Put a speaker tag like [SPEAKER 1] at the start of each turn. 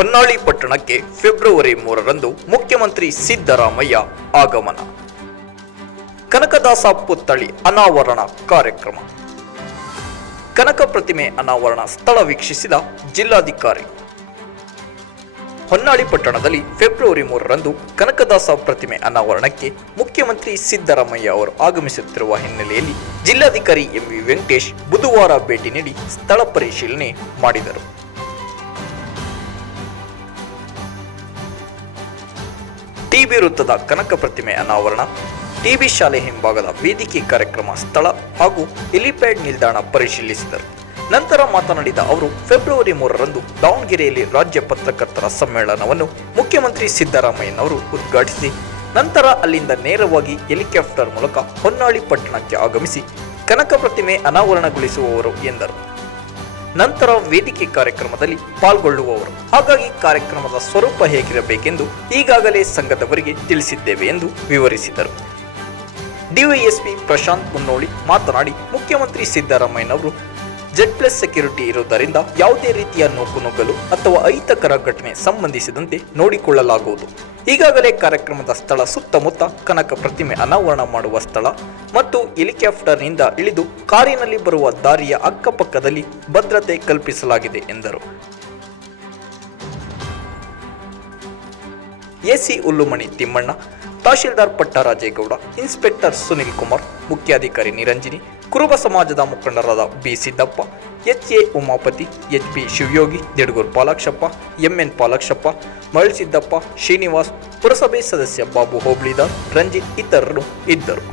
[SPEAKER 1] ಹೊನ್ನಾಳಿ ಪಟ್ಟಣಕ್ಕೆ ಫೆಬ್ರವರಿ ಮೂರರಂದು ಮುಖ್ಯಮಂತ್ರಿ ಸಿದ್ದರಾಮಯ್ಯ ಆಗಮನ. ಕನಕದಾಸ ಪುತ್ಥಳಿ ಅನಾವರಣ ಕಾರ್ಯಕ್ರಮ. ಕನಕ ಪ್ರತಿಮೆ ಅನಾವರಣ ಸ್ಥಳ ವೀಕ್ಷಿಸಿದ ಜಿಲ್ಲಾಧಿಕಾರಿ. ಹೊನ್ನಾಳಿ ಪಟ್ಟಣದಲ್ಲಿ ಫೆಬ್ರವರಿ ಮೂರರಂದು ಕನಕದಾಸ ಪ್ರತಿಮೆ ಅನಾವರಣಕ್ಕೆ ಮುಖ್ಯಮಂತ್ರಿ ಸಿದ್ದರಾಮಯ್ಯ ಅವರು ಆಗಮಿಸುತ್ತಿರುವ ಹಿನ್ನೆಲೆಯಲ್ಲಿ ಜಿಲ್ಲಾಧಿಕಾರಿ ಎಂವಿ ವೆಂಕಟೇಶ್ ಬುಧವಾರ ಭೇಟಿ ನೀಡಿ ಸ್ಥಳ ಪರಿಶೀಲನೆ ಮಾಡಿದರು. ಟಿಬಿ ವೃತ್ತದ ಕನಕ ಪ್ರತಿಮೆ ಅನಾವರಣ ಟಿಬಿ ಶಾಲೆ ಹಿಂಭಾಗದ ವೇದಿಕೆ ಕಾರ್ಯಕ್ರಮ ಸ್ಥಳ ಹಾಗೂ ಹೆಲಿಪ್ಯಾಡ್ ನಿಲ್ದಾಣ ಪರಿಶೀಲಿಸಿದರು. ನಂತರ ಮಾತನಾಡಿದ ಅವರು, ಫೆಬ್ರವರಿ ಮೂರರಂದು ದಾವಣಗೆರೆಯಲ್ಲಿ ರಾಜ್ಯ ಪತ್ರಕರ್ತರ ಸಮ್ಮೇಳನವನ್ನು ಮುಖ್ಯಮಂತ್ರಿ ಸಿದ್ದರಾಮಯ್ಯನವರು ಉದ್ಘಾಟಿಸಿ, ನಂತರ ಅಲ್ಲಿಂದ ನೇರವಾಗಿ ಹೆಲಿಕಾಪ್ಟರ್ ಮೂಲಕ ಹೊನ್ನಾಳಿ ಪಟ್ಟಣಕ್ಕೆ ಆಗಮಿಸಿ ಕನಕ ಪ್ರತಿಮೆ ಅನಾವರಣಗೊಳಿಸುವವರು ಎಂದರು. ನಂತರ ವೇದಿಕೆ ಕಾರ್ಯಕ್ರಮದಲ್ಲಿ ಪಾಲ್ಗೊಳ್ಳುವವರು. ಹಾಗಾಗಿ ಕಾರ್ಯಕ್ರಮದ ಸ್ವರೂಪ ಹೇಗಿರಬೇಕೆಂದು ಈಗಾಗಲೇ ಸಂಘದವರಿಗೆ ತಿಳಿಸಿದ್ದೇವೆ ಎಂದು ವಿವರಿಸಿದರು. ಡಿವೈಎಸ್ಪಿ ಪ್ರಶಾಂತ್ ಮುನ್ನೋಳಿ ಮಾತನಾಡಿ, ಮುಖ್ಯಮಂತ್ರಿ ಸಿದ್ದರಾಮಯ್ಯನವರು ಜೆಡ್ ಪ್ಲಸ್ ಸೆಕ್ಯೂರಿಟಿ ಇರುವುದರಿಂದ ಯಾವುದೇ ರೀತಿಯ ನೂಕುನುಗ್ಗಲು ಅಥವಾ ಅಹಿತಕರ ಘಟನೆ ಸಂಬಂಧಿಸಿದಂತೆ ನೋಡಿಕೊಳ್ಳಲಾಗುವುದು. ಈಗಾಗಲೇ ಕಾರ್ಯಕ್ರಮದ ಸ್ಥಳ ಸುತ್ತಮುತ್ತ ಕನಕ ಪ್ರತಿಮೆ ಅನಾವರಣ ಮಾಡುವ ಸ್ಥಳ ಮತ್ತು ಹೆಲಿಕಾಪ್ಟರ್ನಿಂದ ಇಳಿದು ಕಾರಿನಲ್ಲಿ ಬರುವ ದಾರಿಯ ಅಕ್ಕಪಕ್ಕದಲ್ಲಿ ಭದ್ರತೆ ಕಲ್ಪಿಸಲಾಗಿದೆ ಎಂದರು. ಎಸಿ ಉಲ್ಲುಮಣಿ ತಿಮ್ಮಣ್ಣ ತಹಶೀಲ್ದಾರ್ ಪಟ್ಟರಾಜೇಗೌಡ ಇನ್ಸ್ಪೆಕ್ಟರ್ ಸುನಿಲ್ ಕುಮಾರ್, ಮುಖ್ಯಾಧಿಕಾರಿ ನಿರಂಜಿನಿ, ಕುರುಬ ಸಮಾಜದ ಮುಖಂಡರಾದ B Siddappa, H A Umapathi, H P Shivayogi, Didagur Palakshappa M N Palakshappa Maralasiddappa Srinivas, ಪುರಸಭೆ ಸದಸ್ಯ ಬಾಬು ಹೋಬ್ಳಿದಾರ್, ರಂಜಿತ್ ಇತರರು ಇದ್ದರು.